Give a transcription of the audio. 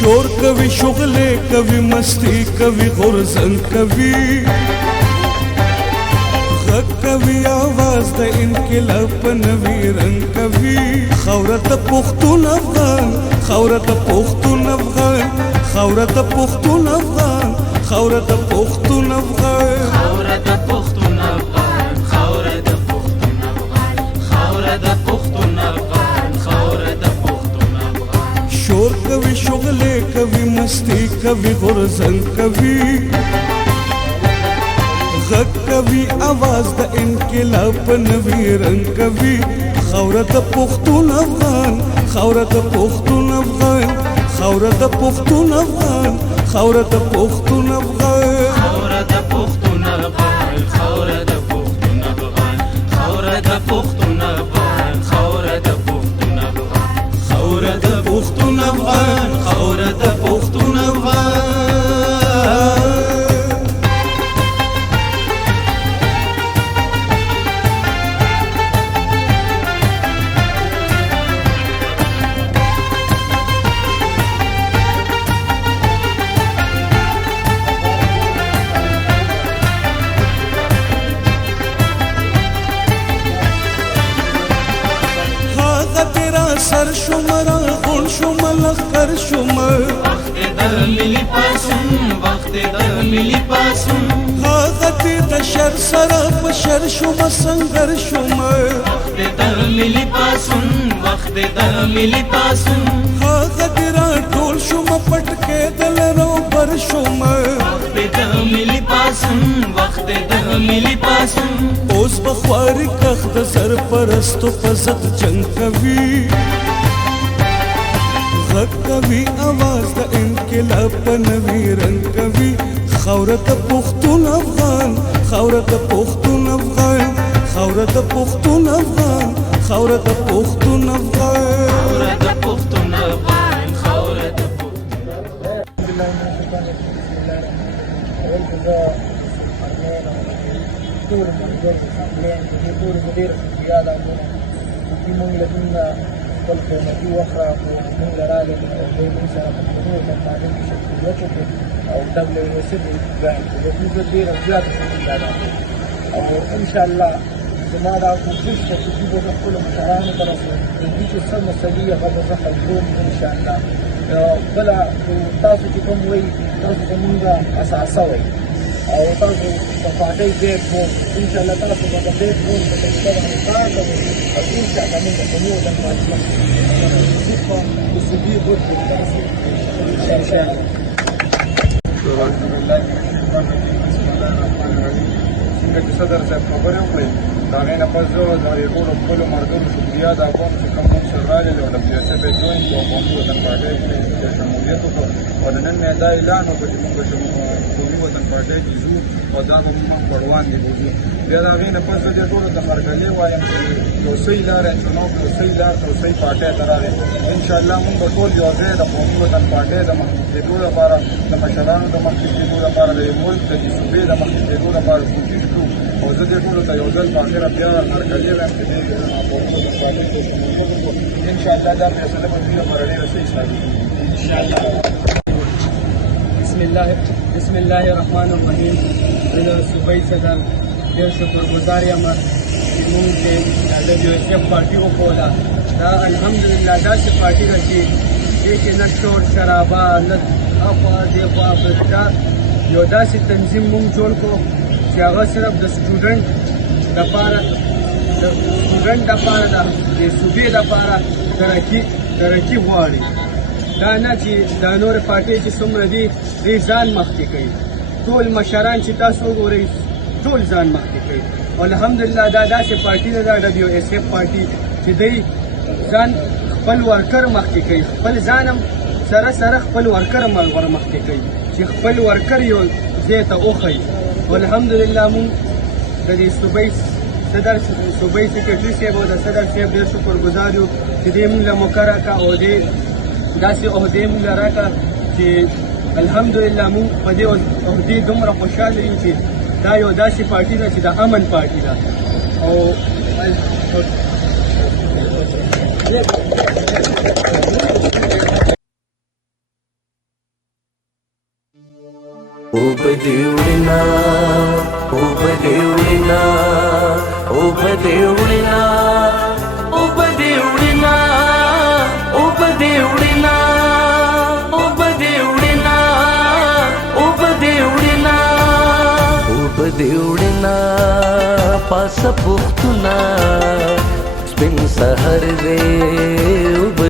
शोर कभी शुगले कभी मस्ती कभी गुरजन कभी गग कभी आवाज द इनकलाब नवी रंग कभी खौरत पुख्तून अफगान खौरत पुख्तून अफगान खौरत पुख्तून अफगान खौरत पुख्तून अफगान خاوره د پښتون افغان خاوره د پښتون افغان خاوره د پښتون افغان خاوره د پښتون افغان शोर कभी शुगले कभी मस्ती कभी गुरजन कभी गग कभी आवाज द इनकलाब नवी रंग कभी खौरत पुख्तून अफगान खौरत पुख्तून अफगान खौरत पुख्तून अफगान खौरत पुख्तून अफगान خاوره د پښتون افغان خاوره د پښتون افغان خاوره د پښتون افغان خاوره د پښتون افغان خوره د پښتون افغان خوره د پښتون افغان سر شمرا غون شمل خر شمر وخت د ملي پاسون وخت د ملي پاسون هاغت د شر سره په شر شم سنگر شمر وخت د ملي پاسون وخت د ملي پاسون هاغت را ټول شم پټکې دل رو بر شمر وخت د ملي پاسون وخت د ملي پاسون اوس بخواري کخ د سر پرستو پزت جنگ کوي غږ کوي आवाज د انقلاب په نوي رنگ کوي خاوره پښتون افغان خاوره پښتون افغان خاوره پښتون افغان خاوره پښتون افغان خاوره د پښتون افغان خاوره د ټول منظور اسامبلین کې ټول مدیر یاد آمونه چې موږ له دنیا خپل قیمتي وخت راکړو موږ راغلي او دوی موږ سره په پښتنو د تعلیم کې شرکت وکړو او WSC د ګرانټ د موږ ډېره زیاته څنګه او انشاءالله زما دا کوشش ده چې دوی به خپلو مشرانو ته رسوي د دوی چې څه مسلې هغه به زه حل کوم انشاءالله بله تاسو چې کوم وایي تاسو زموږ اساسه وایي او تاسو د پارټۍ بیک بون انشاءالله تاسو به د بیک بون په طریقه باندې کار کوئ او انشاءالله موږ به په نورو دنګو د صدي ګوت انشاءالله څنګه چې صدر صاحب خبرې وکړې د هغې نه پس زه د هغې ټولو خپلو ملګرو شکریا ادا کوم چې کوم موږ سره راغلي او WSC به جوین کړو او قومي وطن پارټۍ کې شمولیت وکړو او د نن مې دا اعلان وکړ چې موږ به قومي وطن پارټۍ کې ځو او دا به موږ پړوان دي بوځو بیا د هغې نه پس زه دې ټولو ته هرکلی وایم چې یو صحیح لار انتخاب کړو صحیح لار ته صحیح پارټۍ ته راغی انشاءالله موږ به ټول یو ځای د قومي وطن پارټۍ د مخکې کېدو لپاره د مشرانو د مخکې کېدو لپاره د یو ملک د دې صوبې د مخکې کېدو لپاره کوشش کړو او زه دې ټولو ته یو ځل په اخره بیا هرکلی وایم چې دې قومي وطن پارټۍ ته شمولیت وکړو انشاءالله دا فیصله به دوی لپاره ډېره صحیح ثابت انشاءالله بسم الله الرحمن الرحیم زه د صوبایي صدر ډېر شکرګزار یم چې موږ چې د WSF پارټي وښوده دا الحمدلله داسې پارټي ده چې دې کې نه شور شرابه نه اخوا دېخوا دا یو داسې تنظیم موږ جوړ کړو چې هغه صرف د سټوډنټ دپاره د صوبې دپاره ترقي غواړي دا نه چې دا نورې پارټۍ چې څومره دي دوی ځان مخکې کوي ټول مشران چې تاسو وګورئ ټول ځان مخکې کوي او الحمدلله دا داسې پارټي نه ده WSF پارټي چې دوی ځان خپل ورکر مخکې کوي خپل ځان هم سره خپل ورکر هم ورمخکې کوي چې خپل ورکر یو ځای ته وښیي او الحمدلله مونږ د دې صوبایي سکرټري صاحب او د صدر صاحب ډېر شکرګزار یو چې دې مونږ له مقرره کړه او دې داسې عهدې مونږ له راکړه چې الحمدلله مونږ په دې عهدې دومره خوشحاله یو چې دا یو داسې پارټي ده چې د امن پارټي ده او وبديولنا وبديولنا وبديولنا وبديولنا وبديولنا وبديولنا وبديولنا وبديولنا پاس پختنا سپین سحر دے